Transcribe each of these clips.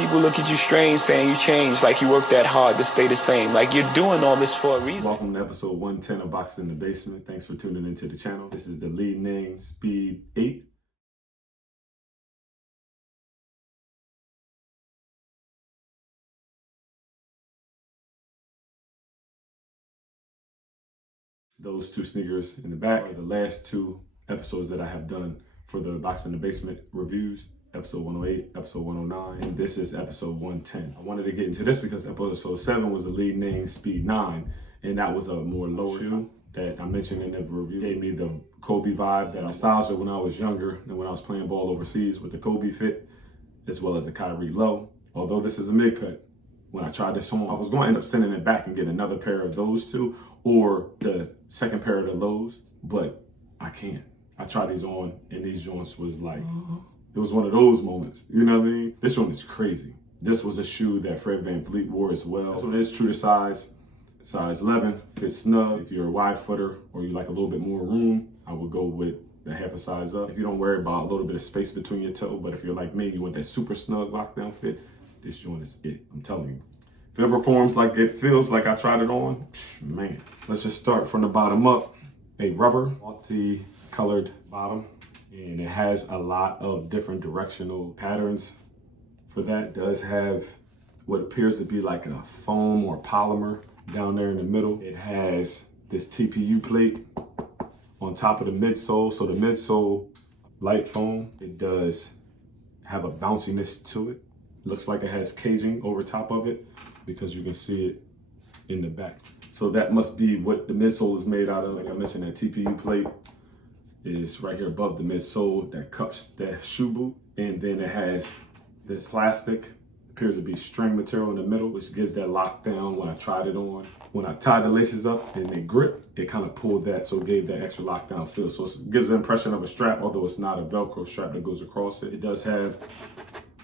People look at you strange saying you changed, like you worked that hard to stay the same. Like you're doing all this for a reason. Welcome to episode 110 of Boxing in the Basement. Thanks for tuning into the channel. This is the Li-Ning Speed 8. Those two sneakers in the back are the last two episodes that I have done for the Boxing in the Basement reviews. Episode 108, episode 109, and this is episode 110. I wanted to get into this because episode 7 was the Li-Ning Speed 9, and that was a more lower shoe that I mentioned in the review. It gave me the Kobe vibe, that nostalgia when I was younger and when I was playing ball overseas with the Kobe fit, as well as the Kyrie low. Although this is a mid-cut, when I tried this on, I was going to end up sending it back and get another pair of those two, or the second pair of the lows, but I can't. I tried these on, and these joints was like, it was one of those moments, you know what I mean? This one is crazy. This was a shoe that Fred VanVleet wore as well. This one is true to size 11, fits snug. If you're a wide footer or you like a little bit more room, I would go with the half a size up. If you don't worry about a little bit of space between your toe, but if you're like me, you want that super snug lockdown fit, this joint is it, I'm telling you. If it performs like it feels like I tried it on, man. Let's just start from the bottom up. A rubber, multi-colored bottom. And it has a lot of different directional patterns. For that, it does have what appears to be like a foam or polymer down there in the middle. It has this TPU plate on top of the midsole. So the midsole, light foam, it does have a bounciness to it. Looks like it has caging over top of it because you can see it in the back. So that must be what the midsole is made out of. Like I mentioned, that TPU plate is right here above the midsole that cups that shoe boot. And then it has this plastic, appears to be string material in the middle, which gives that lockdown when I tried it on. When I tied the laces up and they grip, it kind of pulled that, so it gave that extra lockdown feel. So it gives the impression of a strap, although it's not a Velcro strap that goes across it. It does have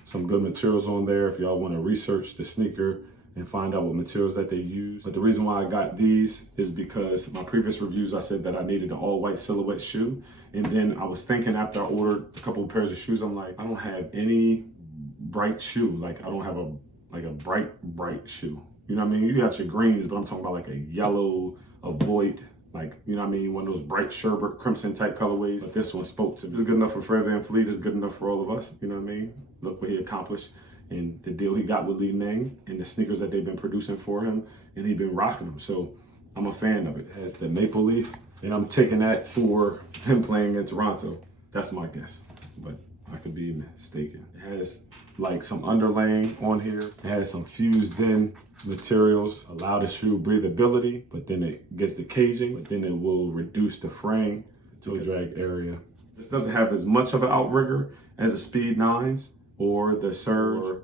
some good materials on there if y'all want to research the sneaker and find out what materials that they use. But the reason why I got these is because my previous reviews, I said that I needed an all white silhouette shoe. And then I was thinking after I ordered a couple of pairs of shoes, I'm like, I don't have any bright shoe. Like I don't have a bright shoe. You know what I mean? You got your greens, but I'm talking about like a yellow, a void, like, you know what I mean? One of those bright sherbet, crimson type colorways. But this one spoke to me. It's good enough for Fred VanVleet. It's good enough for all of us. You know what I mean? Look what he accomplished. And the deal he got with Li-Ning and the sneakers that they've been producing for him, and he's been rocking them. So I'm a fan of it. It has the maple leaf, and I'm taking that for him playing in Toronto. That's my guess, but I could be mistaken. It has like some underlaying on here. It has some fused in materials, allow the shoe breathability, but then it gets the caging, but then it will reduce the fraying, toe drag area. This doesn't have as much of an outrigger as the Speed 9s or the Surge or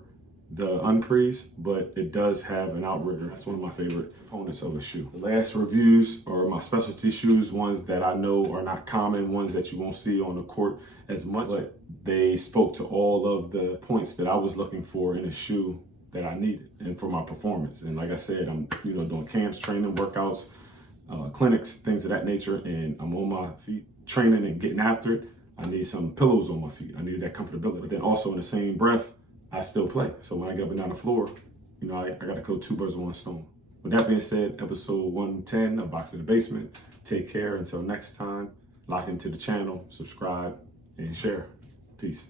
the Unpres, but it does have an outrigger. That's one of my favorite components of a shoe. The last reviews are my specialty shoes, ones that I know are not common, ones that you won't see on the court as much, but they spoke to all of the points that I was looking for in a shoe that I needed and for my performance. And like I said, I'm doing camps, training, workouts, clinics, things of that nature, and I'm on my feet training and getting after it. I need some pillows on my feet. I need that comfortability. But then also in the same breath, I still play. So when I get up and down the floor, I got to kill two birds with one stone. With that being said, episode 110 of Boxing in the Basement. Take care until next time. Lock into the channel, subscribe, and share. Peace.